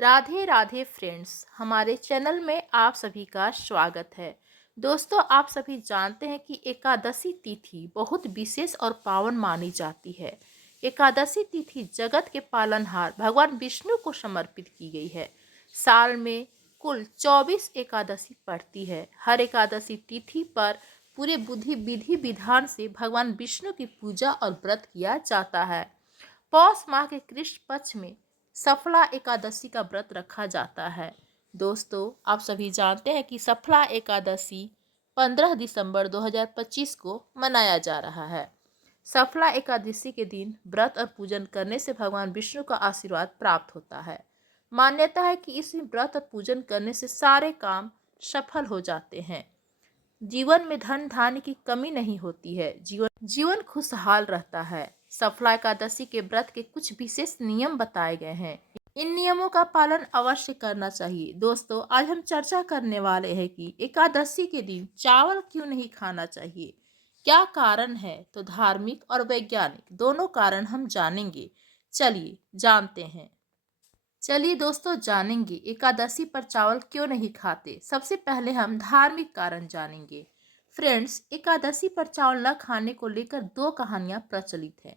Radhe Radhe friends, हमारे channel में आप सभी का स्वागत है। दोस्तों, आप सभी जानते हैं कि एकादशी तिथि बहुत विशेष और पावन मानी जाती है। एकादशी तिथि जगत के पालनहार भगवान विष्णु को समर्पित की गई है। साल में कुल 24 एकादशी पड़ती है। हर एकादशी तिथि पर पूरे बुद्धि विधि विधान से भगवान विष्णु की पूजा और व्रत किया जाता है। पौष माह के कृष्ण पक्ष में सफला एकादशी का व्रत रखा जाता है। दोस्तों, आप सभी जानते हैं कि सफला एकादशी 15 दिसंबर 2025 को मनाया जा रहा है। सफला एकादशी के दिन व्रत और पूजन करने से भगवान विष्णु का आशीर्वाद प्राप्त होता है। मान्यता है कि इस दिन व्रत और पूजन करने से सारे काम सफल हो जाते हैं। जीवन में धन धान्य की कमी नहीं होती है। जीवन खुशहाल रहता है। सफला एकादशी के व्रत के कुछ विशेष नियम बताए गए हैं। इन नियमों का पालन अवश्य करना चाहिए। दोस्तों, आज हम चर्चा करने वाले हैं कि एकादशी के दिन चावल क्यों नहीं खाना चाहिए, क्या कारण है। तो धार्मिक और वैज्ञानिक दोनों कारण हम जानेंगे। चलिए जानते हैं। चलिए दोस्तों, जानेंगे एकादशी पर चावल क्यों नहीं खाते। सबसे पहले हम धार्मिक कारण जानेंगे। फ्रेंड्स, एकादशी पर चावल न खाने को लेकर दो कहानियां प्रचलित हैं।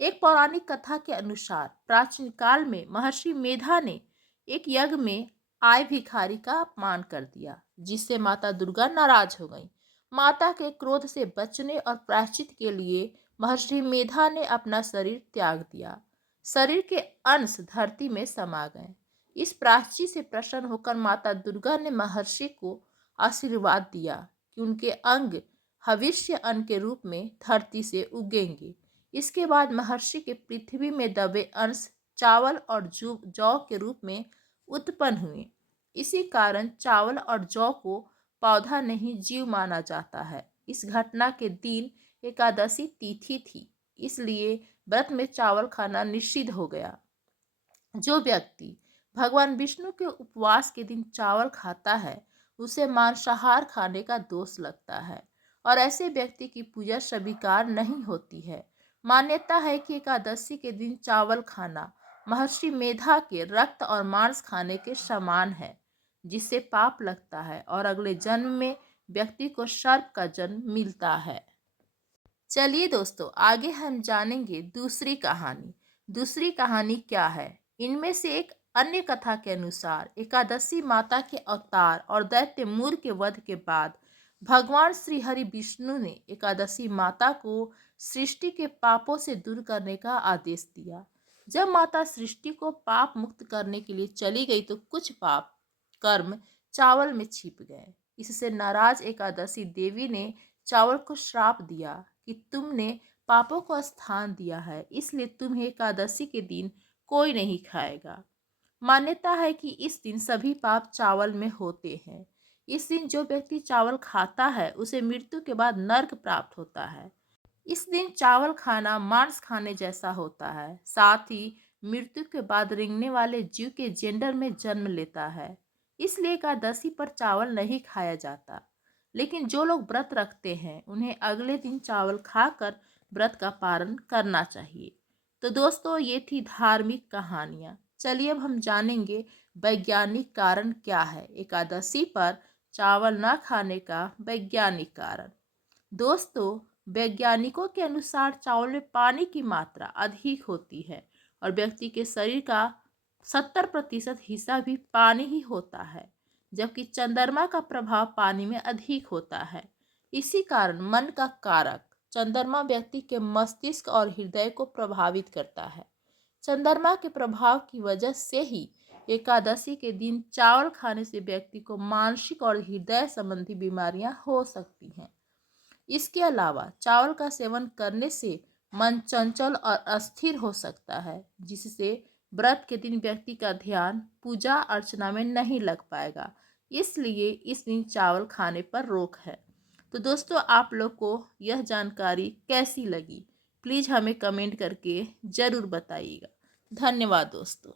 एक पौराणिक कथा के अनुसार प्राचीन काल में महर्षि मेधा ने एक यज्ञ में आए भिखारी का अपमान कर दिया, जिससे माता दुर्गा नाराज हो गई। माता के क्रोध से बचने और प्रायश्चित के लिए महर्षि मेधा ने अपना शरीर त्याग दिया। शरीर के अंश धरती में समा गए। इस प्रायश्चित से प्रसन्न होकर माता दुर्गा ने महर्षि को आशीर्वाद दिया कि उनके अंग हविष्य अन्न के रूप में धरती से उगेंगे। इसके बाद महर्षि के पृथ्वी में दबे अंश चावल और जौ के रूप में उत्पन्न हुए। इसी कारण चावल और जौ को पौधा नहीं जीव माना जाता है। इस घटना के दिन एकादशी तिथि थी, इसलिए व्रत में चावल खाना निषिद्ध हो गया। जो व्यक्ति भगवान विष्णु के उपवास के दिन चावल खाता है, उसे मांसाहार खाने का दोष लगता है और ऐसे व्यक्ति की पूजा स्वीकार नहीं होती है। मान्यता है कि एकादशी के दिन चावल खाना महर्षि मेधा के रक्त और मांस खाने के समान है, जिससे पाप लगता है और अगले जन्म में व्यक्ति को सर्प का जन्म मिलता है। चलिए दोस्तों, आगे हम जानेंगे दूसरी कहानी। दूसरी कहानी क्या है। इनमें से एक अन्य कथा के अनुसार एकादशी माता के अवतार और दैत्य मूर के वध के बाद भगवान श्री हरि विष्णु ने एकादशी माता को सृष्टि के पापों से दूर करने का आदेश दिया। जब माता सृष्टि को पाप मुक्त करने के लिए चली गई तो कुछ पाप कर्म चावल में छिप गए। इससे नाराज एकादशी देवी ने चावल को श्राप दिया कि तुमने पापों को स्थान दिया है, इसलिए तुम्हें एकादशी के दिन कोई नहीं खाएगा। मान्यता है कि इस दिन सभी पाप चावल में होते हैं। इस दिन जो व्यक्ति चावल खाता है उसे मृत्यु के बाद नर्क प्राप्त होता है। इस दिन चावल खाना मांस खाने जैसा होता है। साथ ही मृत्यु के बाद रेंगने वाले जीव के जेंडर में जन्म लेता है। इसलिए एकादशी पर चावल नहीं खाया जाता। लेकिन जो लोग व्रत रखते हैं उन्हें अगले दिन चावल खाकर व्रत का पालन करना चाहिए। तो दोस्तों, ये थी धार्मिक कहानियाँ। चलिए अब हम जानेंगे वैज्ञानिक कारण क्या है एकादशी पर चावल न खाने का वैज्ञानिक कारण। दोस्तों, वैज्ञानिकों के अनुसार चावल में पानी की मात्रा अधिक होती है और व्यक्ति के शरीर का 70% हिस्सा भी पानी ही होता है, जबकि चंद्रमा का प्रभाव पानी में अधिक होता है। इसी कारण मन का कारक चंद्रमा व्यक्ति के मस्तिष्क और हृदय को प्रभावित करता है। चंद्रमा के प्रभाव की वजह से ही एकादशी के दिन चावल खाने से व्यक्ति को मानसिक और हृदय संबंधी बीमारियां हो सकती हैं। इसके अलावा चावल का सेवन करने से मन चंचल और अस्थिर हो सकता है, जिससे व्रत के दिन व्यक्ति का ध्यान पूजा अर्चना में नहीं लग पाएगा। इसलिए इस दिन चावल खाने पर रोक है। तो दोस्तों, आप लोग को यह जानकारी कैसी लगी, प्लीज़ हमें कमेंट करके ज़रूर बताइएगा। धन्यवाद दोस्तों।